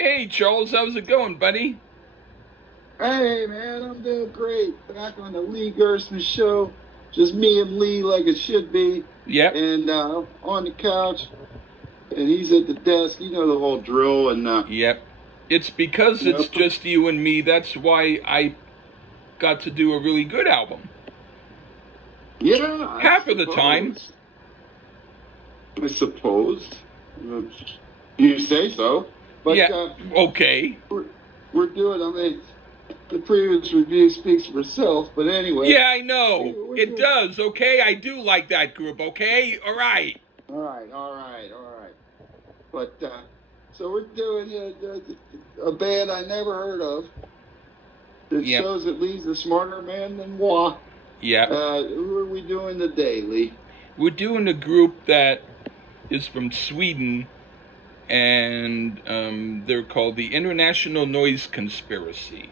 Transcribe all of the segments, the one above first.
Hey, Charles, how's it going, buddy? Hey, man, I'm doing great. Back on the Lee Gerson show. Just me and Lee, like it should be. Yep, And on the couch, and he's at the desk. You know the whole drill. And, yep. It's because you know, it's just you and me. That's why I got to do a really good album. yeah, I Half of the time. suppose. I suppose. Uh, You say so. But Yeah, okay. we're doing, I mean, the previous review speaks for itself. But anyway, Yeah, I know. we're It doing. does, okay? I do like that group, okay? All right. All right, all right, all right. But so we're doing a band I never heard of. That Yep, shows that Lee's a smarter man than moi. yep. Who are we doing today, Lee? We're doing a group that is from Sweden, and they're called the International Noise Conspiracy.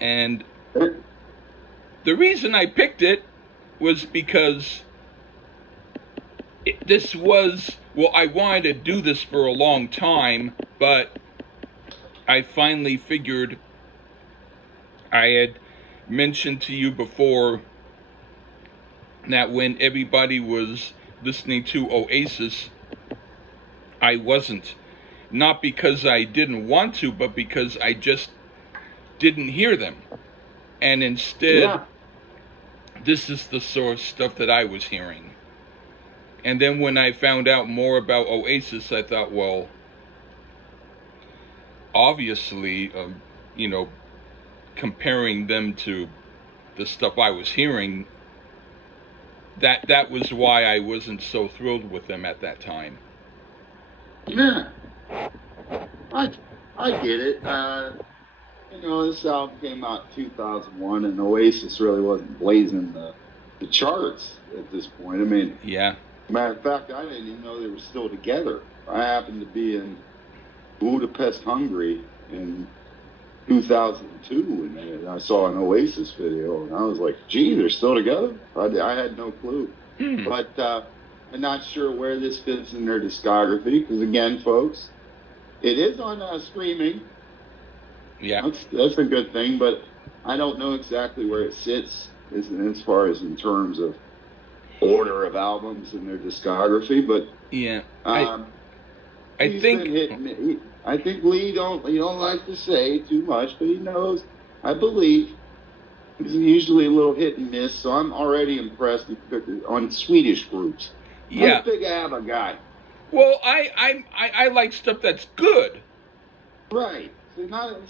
And the reason I picked it was because this was, well, I wanted to do this for a long time, but I finally figured, I had mentioned to you before that when everybody was listening to Oasis, I wasn't. Not because I didn't want to, but because I just didn't hear them. And instead, Yeah, this is the sort of stuff that I was hearing. And then when I found out more about Oasis, I thought, well, obviously, you know, comparing them to the stuff I was hearing, that was why I wasn't so thrilled with them at that time. yeah. I I get it. This album came out in 2001, and Oasis really wasn't blazing the charts at this point. I mean, Yeah, matter of fact, I didn't even know they were still together. I happened to be in Budapest, Hungary in 2002, and I saw an Oasis video, and I was like, "Gee, they're still together." I had no clue, but I'm not sure where this fits in their discography. Because again, folks, it is on streaming. yeah, That's a good thing, but I don't know exactly where it sits as far as in terms of order of albums in their discography. But yeah. I he's think, been hitting. I think Lee don't like to say too much, but he knows. I believe he's usually a little hit and miss. So I'm already impressed on Swedish groups. I'm yeah. a big ABBA guy. Well, I like stuff that's good. Right.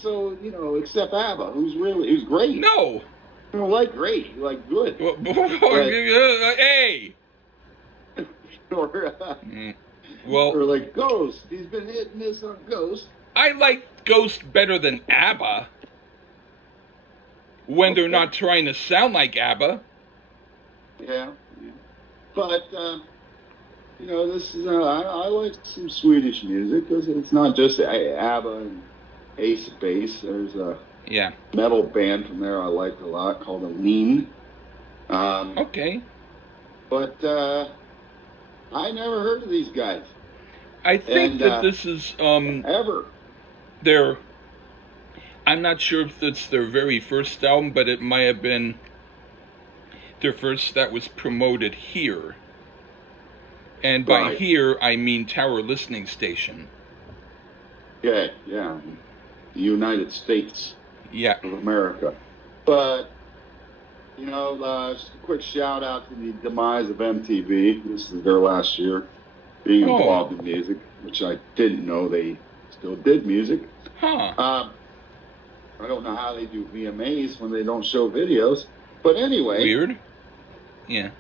So except ABBA, who's great. No. You don't like great, you like good. Hey. or, Well, or like Ghost. He's been hitting this on Ghost. I like Ghost better than ABBA when they're not trying to sound like ABBA. Yeah. But this is I like some Swedish music because it's not just ABBA and Ace of Base. There's a metal band from there I like a lot called Lean. Okay. But I never heard of these guys. I think that this is ever. I'm not sure if it's their very first album, but it might have been their first that was promoted here. And by here, I mean Tower Listening Station. Yeah, the United States of America. But, just a quick shout out to the demise of MTV. This is their last year being involved in music, which I didn't know they still did music. Huh. I don't know how they do VMAs when they don't show videos. But anyway. Weird. Yeah.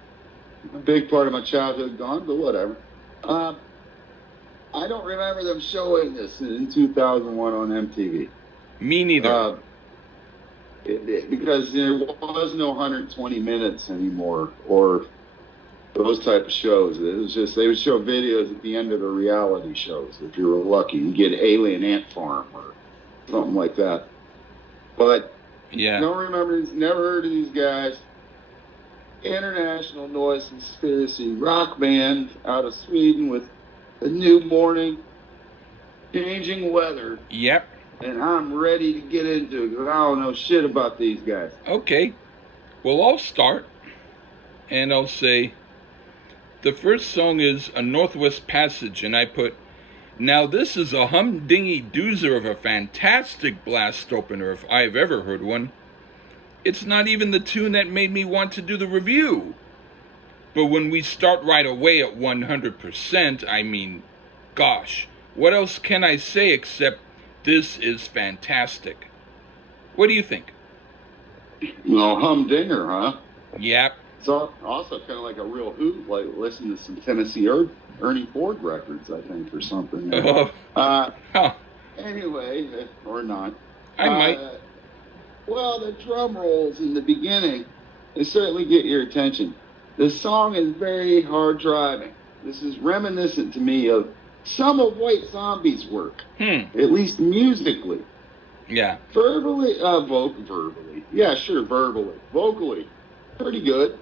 A big part of my childhood gone, but whatever. I don't remember them showing this in 2001 on MTV. Me neither. Because there was no 120 minutes anymore, or those type of shows. It was just they would show videos at the end of the reality shows. If you were lucky, you get Alien Ant Farm or something like that. But don't remember, never heard of these guys. International Noise Conspiracy rock band out of Sweden with A New Morning. Changing Weather. Yep. And I'm ready to get into it because I don't know shit about these guys. Okay. Well, I'll start. And I'll say, the first song is A Northwest Passage, and I put, now this is a humdingy doozer of a fantastic blast opener if I've ever heard one. It's not even the tune that made me want to do the review. But when we start right away at 100%, I mean, gosh, what else can I say except this is fantastic? What do you think? Well, humdinger, huh? Yep. It's also kind of like a real hoot, like listen to some Tennessee Ernie Ford records, I think, or something. Anyway, or not. I might. Well, the drum rolls in the beginning, they certainly get your attention. The song is very hard driving. This is reminiscent to me of some of White Zombie's work, at least musically. Yeah. Verbally. Yeah, sure, verbally. Vocally, pretty good.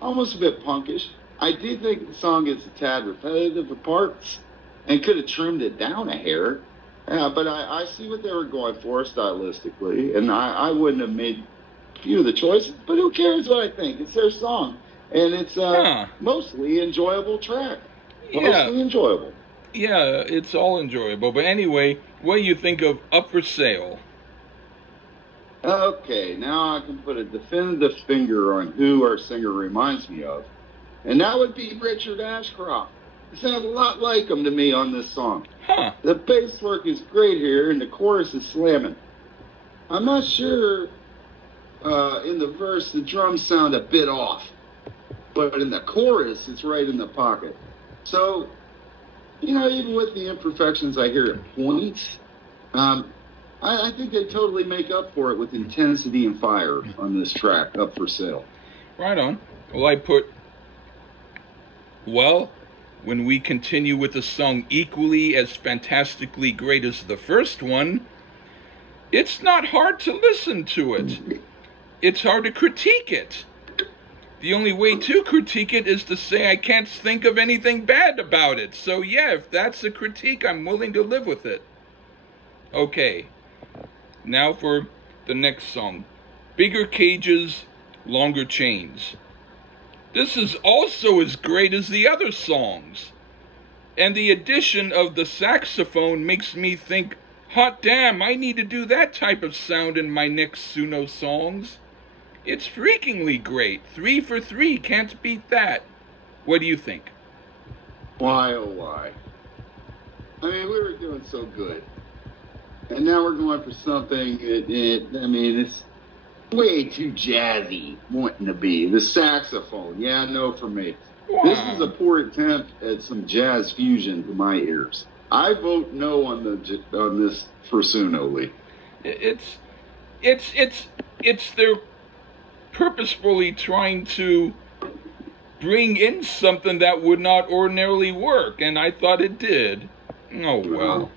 Almost a bit punkish. I do think the song gets a tad repetitive at parts and could have trimmed it down a hair. But I see what they were going for stylistically, and I wouldn't have made a few of the choices, but who cares what I think? It's their song, and it's mostly enjoyable track. Mostly enjoyable. Yeah, it's all enjoyable. But anyway, what do you think of Up for Sale? Okay, now I can put a definitive finger on who our singer reminds me of, and that would be Richard Ashcroft. It sounds a lot like him to me on this song. The bass work is great here, and the chorus is slamming. I'm not sure in the verse the drums sound a bit off, but in the chorus it's right in the pocket. So, even with the imperfections I hear at points, I think they totally make up for it with intensity and fire on this track, Up for Sale. Right on. Well, I put, when we continue with a song equally as fantastically great as the first one, it's not hard to listen to it. It's hard to critique it. The only way to critique it is to say I can't think of anything bad about it. So yeah, if that's a critique, I'm willing to live with it. Okay, now for the next song. Bigger Cages, Longer Chains. This is also as great as the other songs. And the addition of the saxophone makes me think, hot damn, I need to do that type of sound in my next Suno songs. It's freakingly great. 3 for 3, can't beat that. What do you think? Why, oh why? I mean, we were doing so good. And now we're going for something, it's way too jazzy wanting to be. The saxophone, no for me. Wow. This is a poor attempt at some jazz fusion to my ears. I vote no on this for Suno Lee. It's their purposefully trying to bring in something that would not ordinarily work, and I thought it did. Oh well.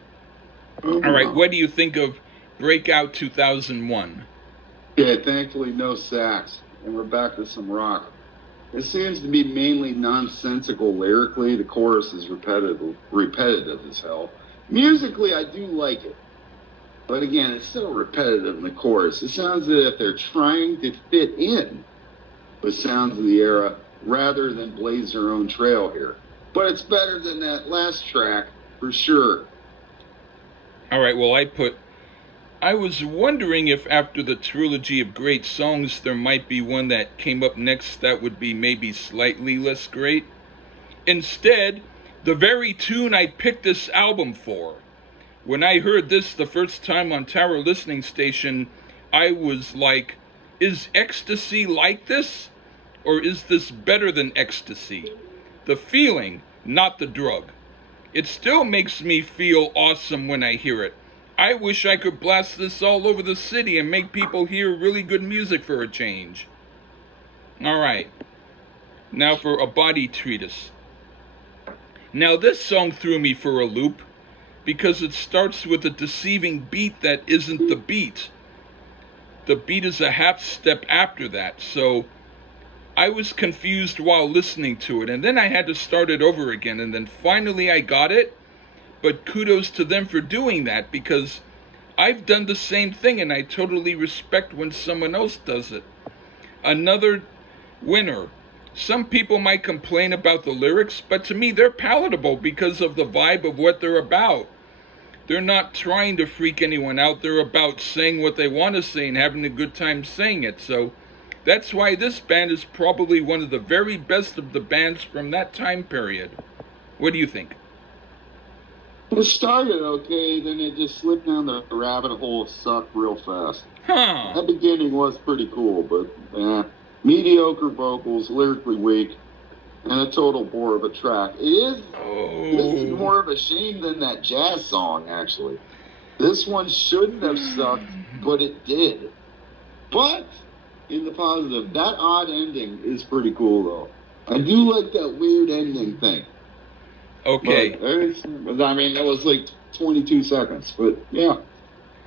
All right, what do you think of Breakout 2001? Yeah, thankfully no sax, and we're back to some rock. It seems to be mainly nonsensical lyrically. The chorus is repetitive as hell. Musically, I do like it. But again, it's still repetitive in the chorus. It sounds as if they're trying to fit in with sounds of the era rather than blaze their own trail here. But it's better than that last track, for sure. All right, well, I was wondering if after the trilogy of great songs, there might be one that came up next that would be maybe slightly less great. Instead, the very tune I picked this album for. When I heard this the first time on Tower Listening Station, I was like, is ecstasy like this? Or is this better than ecstasy? The feeling, not the drug. It still makes me feel awesome when I hear it. I wish I could blast this all over the city and make people hear really good music for a change. Alright, now for A Body Treatise. Now this song threw me for a loop because it starts with a deceiving beat that isn't the beat. The beat is a half step after that, so I was confused while listening to it, and then I had to start it over again, and then finally I got it, but kudos to them for doing that, because I've done the same thing and I totally respect when someone else does it. Another winner. Some people might complain about the lyrics, but to me they're palatable because of the vibe of what they're about. They're not trying to freak anyone out. They're about saying what they want to say and having a good time saying it. So that's why this band is probably one of the very best of the bands from that time period. What do you think? It started okay, then it just slipped down the rabbit hole, sucked real fast. Huh. That beginning was pretty cool, but mediocre vocals, lyrically weak, and a total bore of a track. This is more of a shame than that jazz song, actually. This one shouldn't have sucked, but it did. But, in the positive, that odd ending is pretty cool, though. I do like that weird ending thing. Okay. But I mean, that was like 22 seconds, but yeah.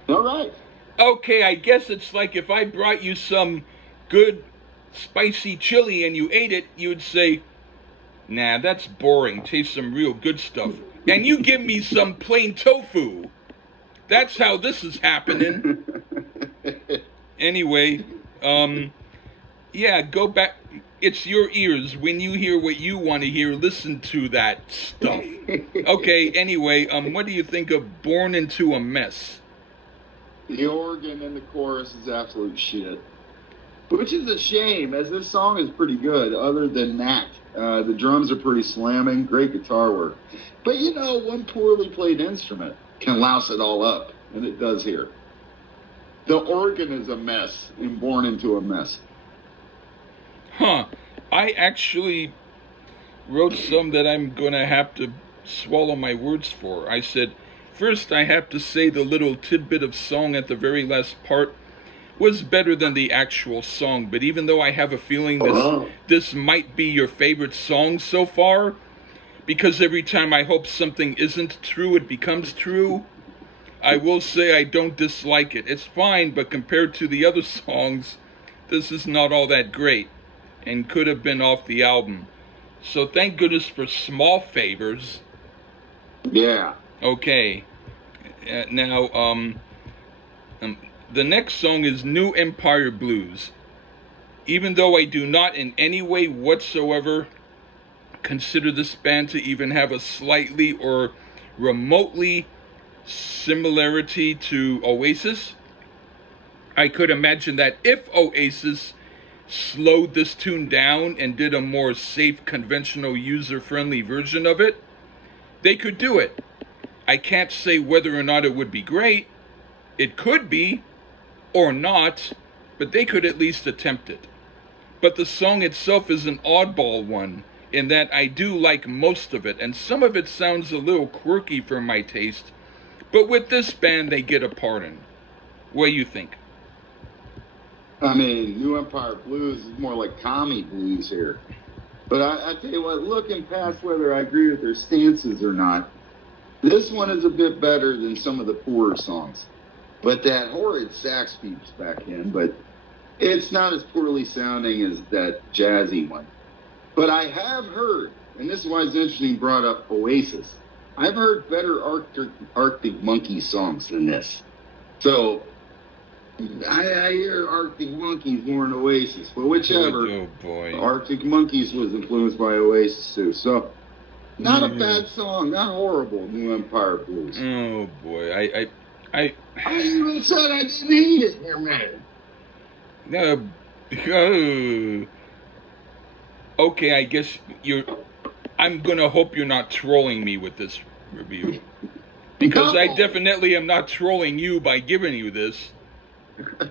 All right. Okay, I guess it's like if I brought you some good spicy chili and you ate it, you would say, nah, that's boring. Taste some real good stuff. And you give me some plain tofu. That's how this is happening. Anyway, yeah, go back. It's your ears. When you hear what you want to hear, listen to that stuff. Okay, anyway, what do you think of Born Into a Mess? The organ in the chorus is absolute shit. Which is a shame, as this song is pretty good, other than that. The drums are pretty slamming, great guitar work. But you know, one poorly played instrument can louse it all up, and it does here. The organ is a mess, and Born Into a Mess. Huh. I actually wrote some that I'm going to have to swallow my words for. I said, first I have to say the little tidbit of song at the very last part was better than the actual song, but even though I have a feeling this might be your favorite song so far, because every time I hope something isn't true, it becomes true, I will say I don't dislike it. It's fine, but compared to the other songs, this is not all that great, and could have been off the album. So thank goodness for small favors. Yeah. Okay. Now, the next song is New Empire Blues. Even though I do not in any way whatsoever consider this band to even have a slightly or remotely similarity to Oasis, I could imagine that if Oasis slowed this tune down and did a more safe, conventional, user-friendly version of it, they could do it. I can't say whether or not it would be great. It could be, or not, but they could at least attempt it. But the song itself is an oddball one, in that I do like most of it, and some of it sounds a little quirky for my taste, but with this band they get a pardon. What do you think? I mean, New Empire Blues is more like commie blues here. But I tell you what, looking past whether I agree with their stances or not, this one is a bit better than some of the poorer songs. But that horrid sax peeps back in, but it's not as poorly sounding as that jazzy one. But I have heard, and this is why it's interesting you brought up Oasis, I've heard better Arctic Monkeys songs than this. So I hear Arctic Monkeys more than Oasis, but whichever. Oh boy. Arctic Monkeys was influenced by Oasis too, so not a bad song, not horrible. New Empire Blues. Oh boy, I even said I didn't hate it, here, man. No. Okay, I guess I'm gonna hope you're not trolling me with this review, because I definitely am not trolling you by giving you this.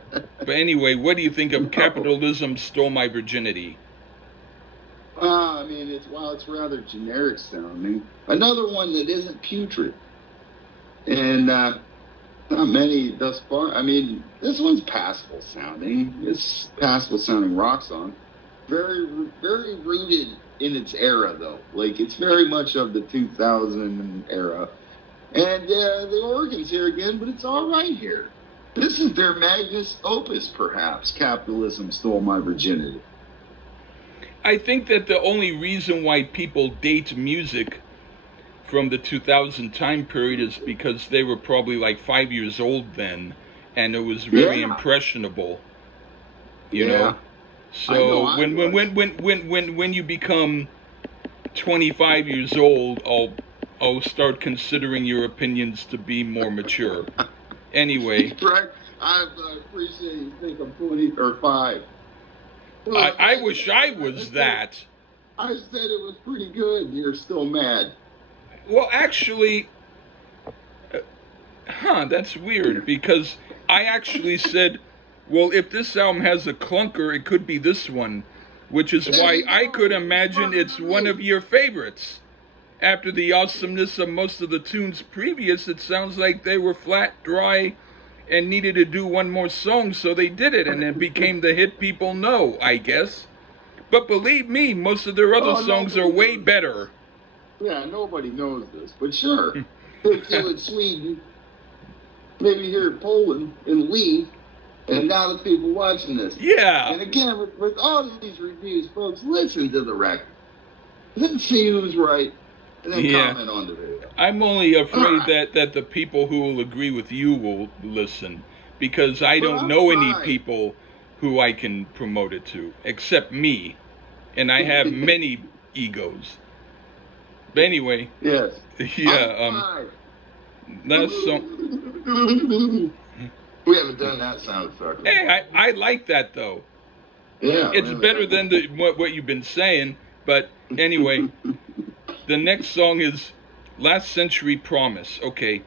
But anyway, what do you think of Capitalism Stole My Virginity? I mean, it's rather generic sounding. Another one that isn't putrid. And not many thus far. I mean, this one's passable sounding. It's passable sounding rock song. Very, very rooted in its era, though. Like, it's very much of the 2000 era. And the organ's here again, but it's all right here. This is their magnus opus, perhaps. Capitalism Stole My Virginity. I think that the only reason why people date music from the 2000 time period is because they were probably like 5 years old then, and it was very impressionable, you know. So when you become 25 years old, I'll start considering your opinions to be more mature. Anyway. Right. I appreciate you think I'm 20 or 5. Well, I wish I was that. I said it was pretty good. You're still mad. Well, actually, that's weird, because I actually said, well, if this album has a clunker, it could be this one, which is why I could imagine it's one of your favorites. After the awesomeness of most of the tunes previous, it sounds like they were flat, dry, and needed to do one more song, so they did it, and it became the hit people know, I guess. But believe me, most of their other songs are way better. Yeah, nobody knows this, but sure. If you in Sweden, maybe here in Poland, and leave, and now the people watching this. Yeah. And again, with all of these reviews, folks, listen to the record. Let's see who's right, and then comment on the video. I'm only afraid that the people who will agree with you will listen, because I don't know any people who I can promote it to, except me. And I have many egos. But anyway. Yes. Yeah. That's so. We haven't done that sound effect. Hey, I like that though. Yeah. It's better than what you've been saying. But anyway, the next song is Last Century Promise. Okay.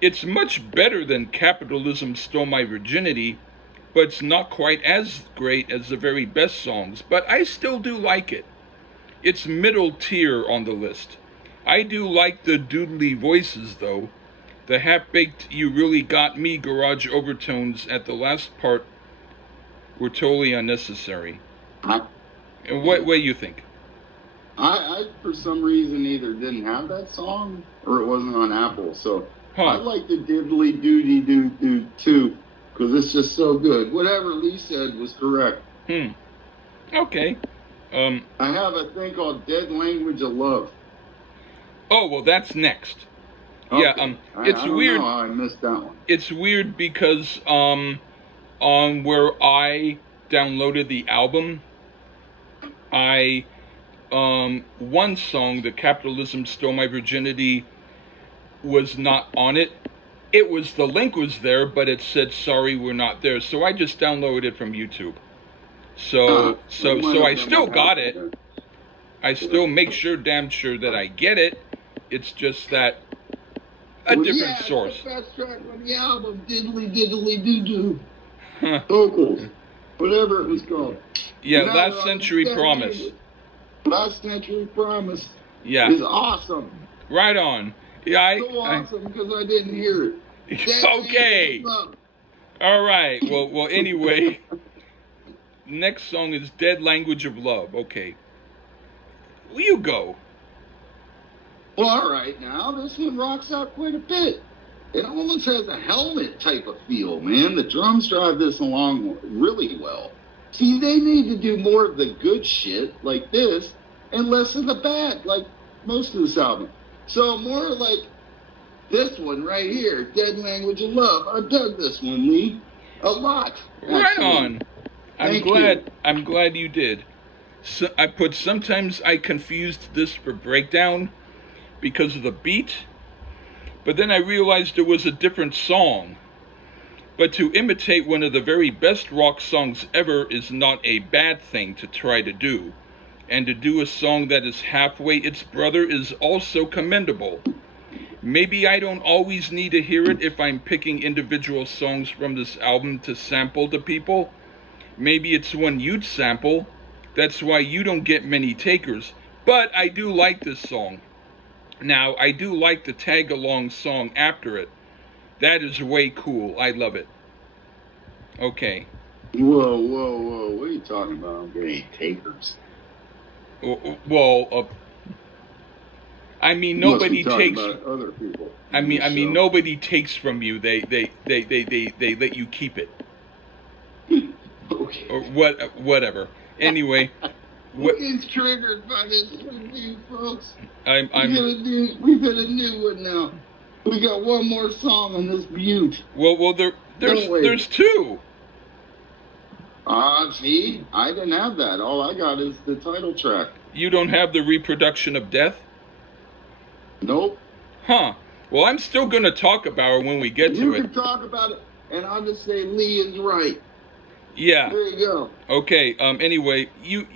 It's much better than Capitalism Stole My Virginity, but it's not quite as great as the very best songs, but I still do like it. It's middle tier on the list. I do like the doodly voices, though. The half-baked "You Really Got Me" garage overtones at the last part were totally unnecessary. What do you think? I, for some reason, either didn't have that song or it wasn't on Apple, so I like the diddly doody doo too. Because it's just so good. Whatever Lee said was correct. Okay. I have a thing called Dead Language of Love. Oh, well, that's next. Okay. Yeah, it's I don't weird. know how I missed that one. It's weird because on where I downloaded the album, one song, "The Capitalism Stole My Virginity," was not on it. The link was there, but it said, "Sorry, we're not there." So I just downloaded it from YouTube. So I still got it. I still make damn sure that I get it. It's just that different source. The best track on the album, diddly doo doo. Vocals, whatever it was called. Yeah, Last Century Promise. Last Century Promise. Yeah. Is awesome. Right on. Yeah, so awesome because I didn't hear it. Okay. All right. Well. Anyway, next song is "Dead Language of Love." Okay. Will you go? Well, all right. Now this one rocks out quite a bit. It almost has a Helmet type of feel, man. The drums drive this along really well. See, they need to do more of the good shit like this and less of the bad, like most of this album. So more like this one right here, Dead Language of Love. I dug this one, Lee. A lot. Actually. Right on. I'm glad you did. So sometimes I confused this for Breakdown because of the beat, but then I realized it was a different song. But to imitate one of the very best rock songs ever is not a bad thing to try to do. And to do a song that is halfway its brother is also commendable. Maybe I don't always need to hear it if I'm picking individual songs from this album to sample to people. Maybe it's one you'd sample. That's why you don't get many takers. But I do like this song. Now, I do like the tag-along song after it. That is way cool. I love it. Okay. Whoa. What are you talking about? I'm getting takers. Well, I mean, nobody takes. Other people. I mean, nobody takes from you. They let you keep it. Okay. Or whatever. Anyway, Who is triggered by this review, folks? We've hit a new one now. We got one more song on this butte. Well, there's two. See, I didn't have that. All I got is the title track. You don't have the Reproduction of Death? Nope. Huh. Well, I'm still going to talk about her when we get to it. You can talk about it, and I'll just say Lee is right. Yeah. There you go. Okay. Anyway, you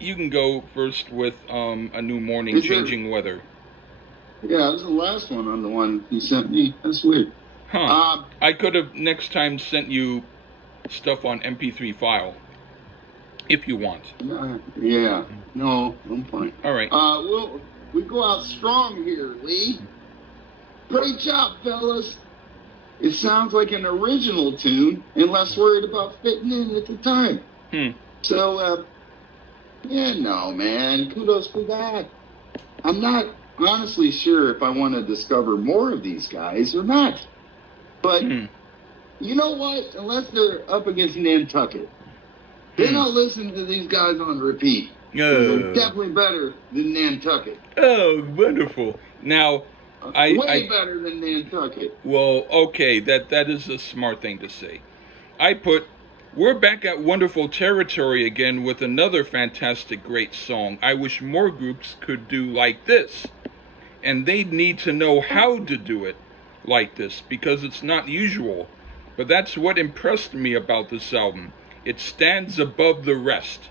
can go first with A New Morning, Changing Weather. Yeah, this is the last one on the one you sent me. That's weird. Huh. I could have next time sent you stuff on MP3 file, if you want. Yeah. No, I'm fine. All right. We go out strong here, Lee. Great job, fellas. It sounds like an original tune, and less worried about fitting in at the time. So, no, man. Kudos for that. I'm not honestly sure if I want to discover more of these guys or not. But, you know what? Unless they're up against Nantucket, then I'll listen to these guys on repeat. They're definitely better than Nantucket. Oh, wonderful. Now, way better than Nantucket. Well, okay, that is a smart thing to say. We're back at wonderful territory again with another fantastic, great song. I wish more groups could do like this. And they need to know how to do it like this, because it's not usual. But that's what impressed me about this album. It stands above the rest.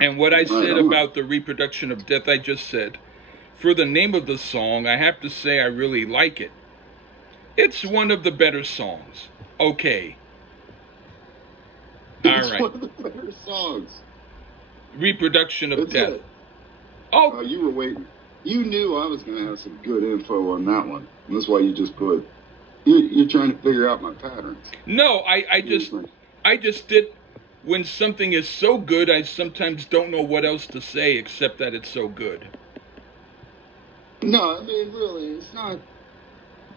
And what I said about the Reproduction of Death, I just said. For the name of the song, I have to say I really like it. It's one of the better songs. Okay. It's one of the better songs. Reproduction of Death. Oh, you were waiting. You knew I was going to have some good info on that one. And that's why you just put. You're trying to figure out my patterns. No, I just did. When something is so good, I sometimes don't know what else to say except that it's so good. No, I mean, really, it's not.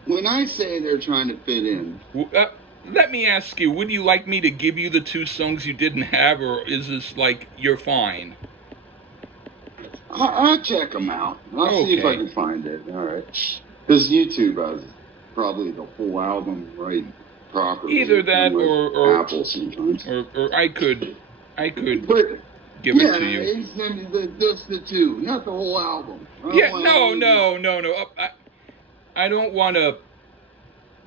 When I say they're trying to fit in. Let me ask you, would you like me to give you the two songs you didn't have, or is this like, you're fine? I'll check them out. I'll see if I can find it. All right. Because YouTube has probably the whole album right properly. Either that or Apple sometimes. Or I could give it to you. Yeah, send me just the two, not the whole album. No. I don't want to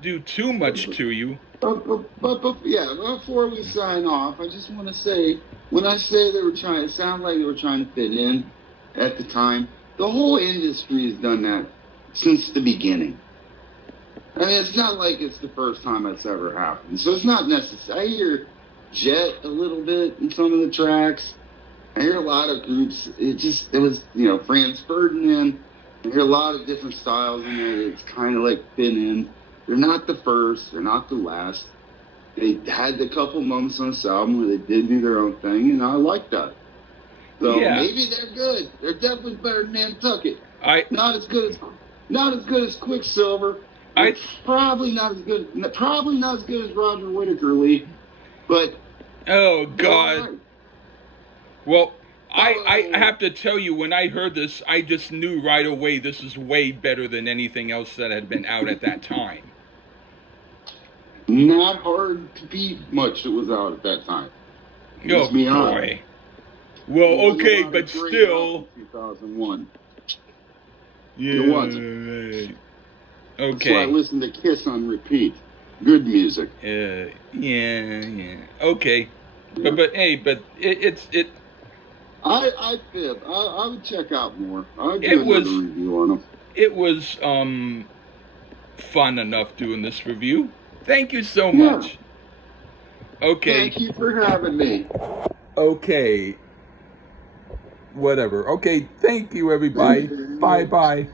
do too much to you. But before we sign off, I just want to say, when I say it sounded like they were trying to fit in at the time, the whole industry has done that since the beginning. I mean, it's not like it's the first time that's ever happened. So it's not necessary. I hear Jet a little bit in some of the tracks. I hear a lot of groups. It was, Franz Ferdinand. I hear a lot of different styles in there. It's kind of like fit in. They're not the first. They're not the last. They had a couple moments on this album where they did do their own thing, and I like that. So maybe they're good. They're definitely better than Nantucket. Not as good as Quicksilver. Probably not as good as Roger Whittaker, Lee. But oh God. Right. Well, I have to tell you, when I heard this, I just knew right away this is way better than anything else that had been out at that time. Not hard to beat much that was out at that time. Oh boy. Well, okay, but still. 2001. Yeah. It wasn't. Okay. That's why I listened to Kiss on repeat. Good music. Yeah. Okay. Yeah. But it's. I fib. I would check out more. I'd do another review on them. It was fun enough doing this review. Thank you so much. Okay. Thank you for having me. Okay. Whatever. Okay. Thank you, everybody. Bye.